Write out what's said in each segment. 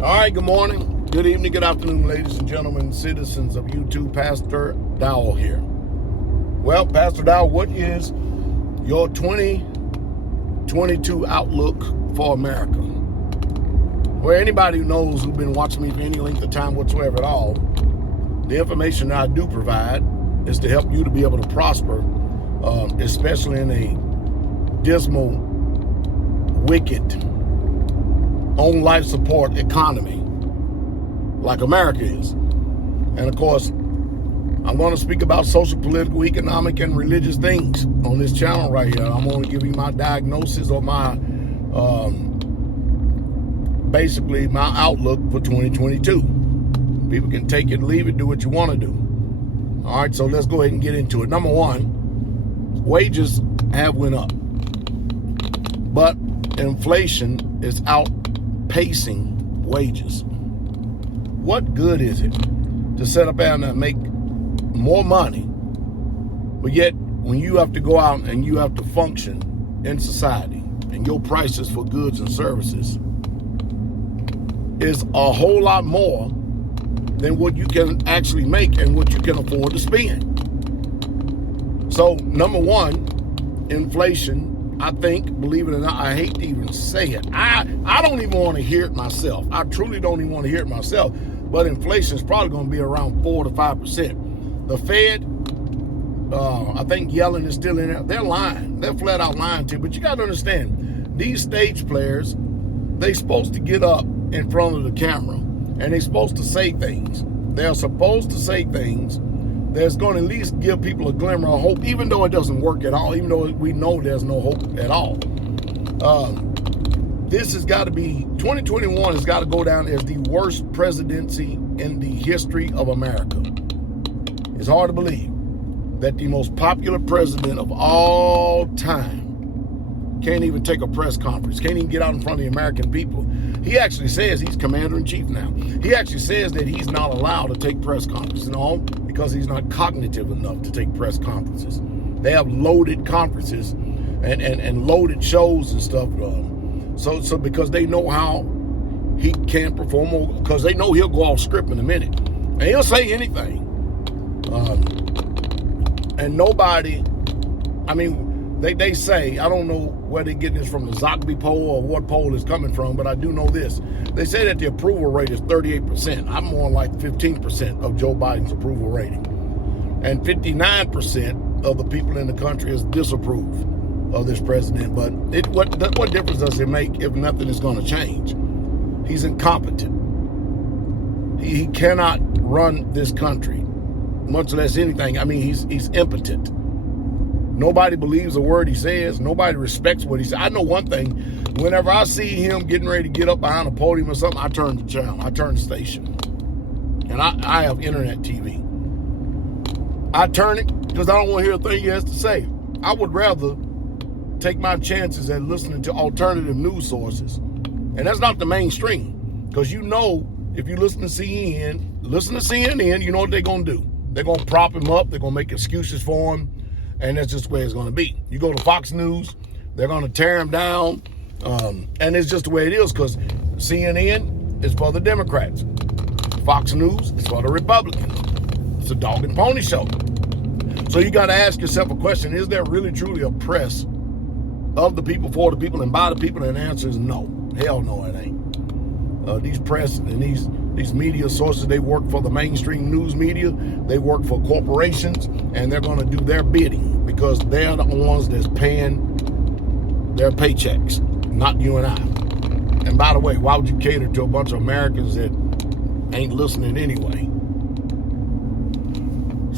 All right, good morning, good evening, good afternoon, ladies and gentlemen, citizens of YouTube. Pastor Dowell here. Well, Pastor Dowell, what is your 2022 outlook for America? Well, anybody who knows, who's been watching me for any length of time whatsoever at all, the information that I do provide is to help you to be able to prosper, especially in a dismal, wicked, on life support economy like America is. And of course, I'm going to speak about social, political, economic, and religious things on this channel right here. I'm going to give you my diagnosis or my basically my outlook for 2022. People can take it, leave it, do what you want to do. All right, so let's go ahead and get into it. Number one, wages have went up, but inflation is outpacing wages. What good is it to set up and make more money, but yet when you have to go out and you have to function in society and your prices for goods and services is a whole lot more than what you can actually make and what you can afford to spend? So number one, inflation, I think, believe it or not, I hate to even say it. I don't even want to hear it myself. I truly don't even want to hear it myself. But inflation is probably going to be around 4 to 5%. The Fed, I think Yellen is still in there. They're lying. They're flat out lying to you. But you got to understand, these stage players, they're supposed to get up in front of the camera and they're supposed to say things. They're supposed to say things that's going to at least give people a glimmer of hope, even though it doesn't work at all, even though we know there's no hope at all. This has got to be, 2021 has got to go down as the worst presidency in the history of America. It's hard to believe that the most popular president of all time can't even take a press conference, can't even get out in front of the American people. He actually says he's commander-in-chief now. He actually says that he's not allowed to take press conferences, no, because he's not cognitive enough to take press conferences. They have loaded conferences and loaded shows and stuff. So because they know how he can perform, because they know he'll go off script in a minute. And he'll say anything. And nobody, I mean, they say, I don't know where they get this from, the Zogby poll or what poll is coming from, but I do know this. They say that the approval rate is 38%. I'm more like 15% of Joe Biden's approval rating. And 59% of the people in the country is disapprove of this president. But what difference does it make if nothing is going to change? He's incompetent. He cannot run this country, much less anything. I mean, he's impotent. Nobody believes a word he says. Nobody respects what he says. I know one thing. Whenever I see him getting ready to get up behind a podium or something, I turn the channel. I turn the station. And I have internet TV. I turn it because I don't want to hear a thing he has to say. I would rather take my chances at listening to alternative news sources. And that's not the mainstream. Because you know, if you listen to CNN, you know what they're going to do. They're going to prop him up. They're going to make excuses for him. And that's just the way it's going to be. You go to Fox News, they're going to tear him down. And it's just the way it is, because CNN is for the Democrats. Fox News is for the Republicans. It's a dog and pony show. So you got to ask yourself a question. Is there really truly a press of the people, for the people, and by the people? And the answer is no. Hell no, it ain't. These press and these media sources, they work for the mainstream news media. They work for corporations, and they're going to do their bidding because they're the ones that's paying their paychecks, not you and I. And by the way, why would you cater to a bunch of Americans that ain't listening anyway?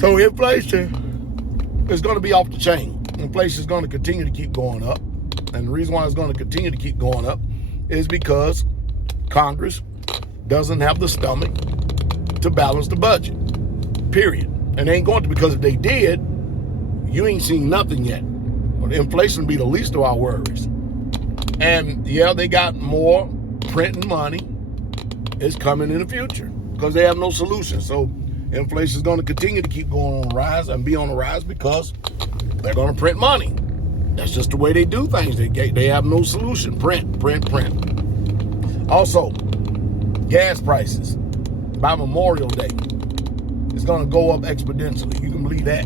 So inflation is going to be off the chain. Inflation is going to continue to keep going up. And the reason why it's going to continue to keep going up is because Congress doesn't have the stomach to balance the budget, period. And they ain't going to, because if they did, you ain't seen nothing yet. But inflation be the least of our worries. And yeah, they got more printing money. It's coming in the future because they have no solution. So inflation is going to continue to keep going on the rise and be on the rise because they're going to print money. That's just the way they do things. They have no solution. Print. Also, gas prices by Memorial Day is going to go up exponentially. You can believe that.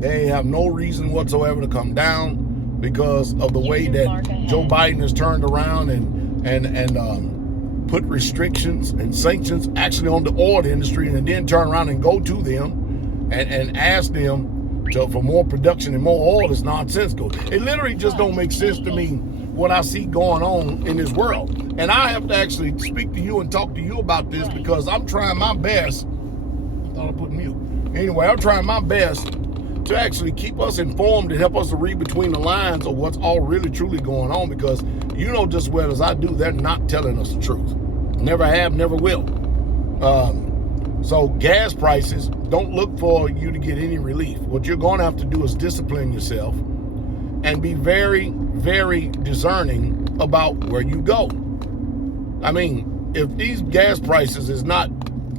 They have no reason whatsoever to come down because of the way that Joe Biden has turned around and put restrictions and sanctions actually on the oil industry, and then turn around and go to them and ask them for more production and more oil is nonsensical. It literally just don't make sense to me what I see going on in this world. And I have to actually speak to you and talk to you about this because I'm trying my best. I thought I put mute. Anyway, I'm trying my best to actually keep us informed and help us to read between the lines of what's all really truly going on, because you know just as well as I do, they're not telling us the truth. Never have, never will. So gas prices, don't look for you to get any relief. What you're going to have to do is discipline yourself and be very, very discerning about where you go. I mean, if these gas prices is not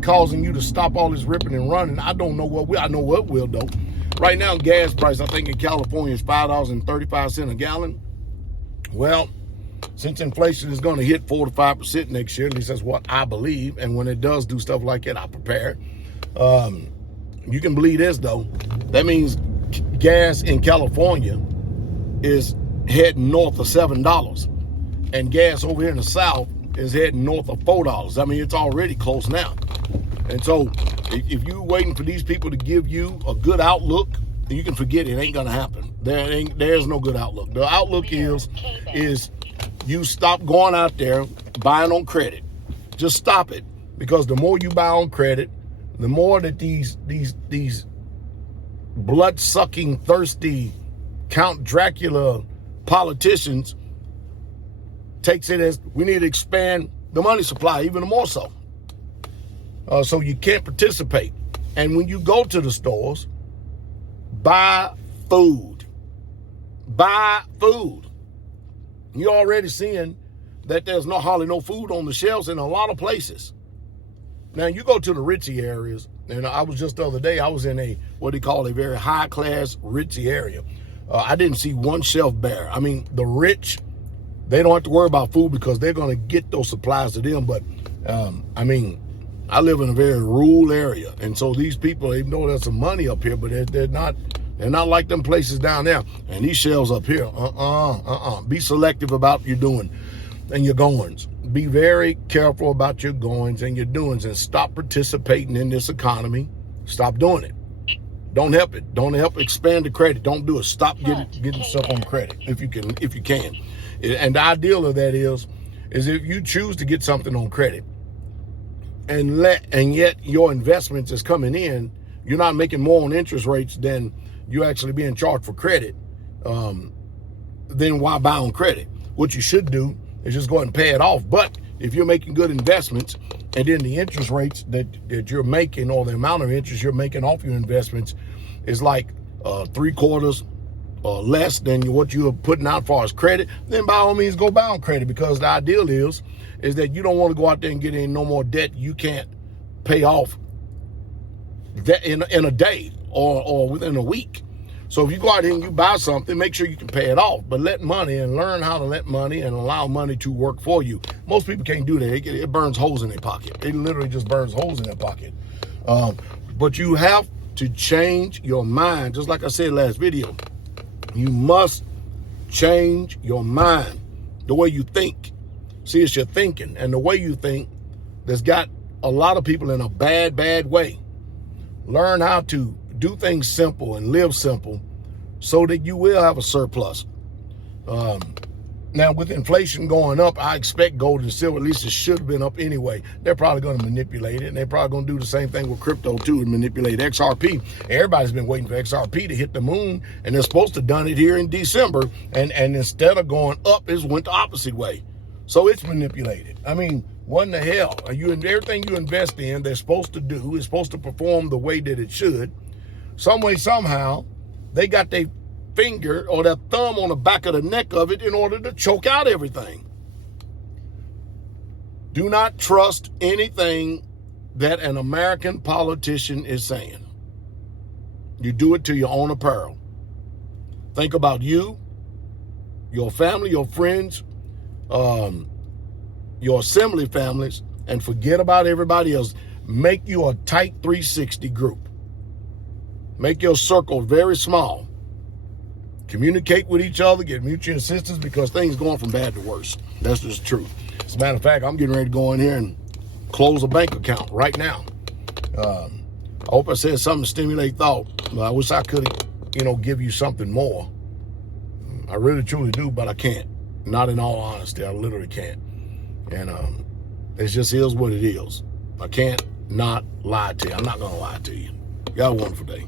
causing you to stop all this ripping and running, I don't know what will. I know what will, though. Right now, gas price, I think in California is $5.35 a gallon. Well, since inflation is going to hit 4 to 5% next year, at least that's what I believe, and when it does do stuff like that, I prepare. You can believe this, though. That means gas in California is heading north of $7, and gas over here in the South is heading north of $4. I mean, it's already close now. And so if you're waiting for these people to give you a good outlook, you can forget it. Ain't gonna happen. There's no good outlook. The outlook is you stop going out there buying on credit. Just stop it, because the more you buy on credit, the more that these blood-sucking, thirsty Count Dracula politicians takes it as we need to expand the money supply even more so. So you can't participate. And when you go to the stores, buy food. Buy food. You're already seeing that there's hardly no food on the shelves in a lot of places. Now, you go to the ritzy areas, and I was just the other day, I was in what they call a very high-class ritzy area. I didn't see one shelf bare. I mean, the rich, they don't have to worry about food because they're going to get those supplies to them. But, I mean, I live in a very rural area, and so these people, they know there's some money up here, but they're not like them places down there. And these shelves up here, Be selective about your doing and your goings. Be very careful about your goings and your doings, and stop participating in this economy. Stop doing it. Don't help it. Don't help expand the credit. Don't do it. Stop getting stuff on credit if you can. And the ideal of that is if you choose to get something on credit, and yet your investments is coming in, you're not making more on interest rates than you actually being charged for credit, then why buy on credit? What you should do is just go ahead and pay it off. But if you're making good investments, and then the interest rates that you're making, or the amount of interest you're making off your investments is like 3/4 less than what you're putting out as far as credit, then by all means go buy on credit, because the ideal is that you don't want to go out there and get in no more debt you can't pay off that in a day or within a week. So if you go out here and you buy something, make sure you can pay it off, but let money and learn how to let money and allow money to work for you. Most people can't do that. It burns holes in their pocket. It literally just burns holes in their pocket. But you have to change your mind. Just like I said last video, you must change your mind, the way you think. See, it's your thinking and the way you think that's got a lot of people in a bad way. Learn how to do things simple and live simple so that you will have a surplus. Now, with inflation going up, I expect gold and silver, at least it should have been up anyway. They're probably going to manipulate it, and they're probably going to do the same thing with crypto too, and manipulate XRP. Everybody's been waiting for XRP to hit the moon, and they're supposed to have done it here in December, and instead of going up, it went the opposite way. So it's manipulated. I mean, what in the hell? Everything you invest in, they're supposed to do, is supposed to perform the way that it should. Some way, somehow, they got their finger or their thumb on the back of the neck of it in order to choke out everything. Do not trust anything that an American politician is saying. You do it to your own apparel. Think about you, your family, your friends, your assembly families, and forget about everybody else. Make you a tight 360 group. Make your circle very small. Communicate with each other, get mutual assistance, because things going from bad to worse. That's just true. As a matter of fact, I'm getting ready to go in here and close a bank account right now. I hope I said something to stimulate thought. But I wish I could, give you something more. I really truly do, but I can't. Not in all honesty, I literally can't. And it just is what it is. I can't not lie to you. I'm not gonna lie to you. You got a wonderful day.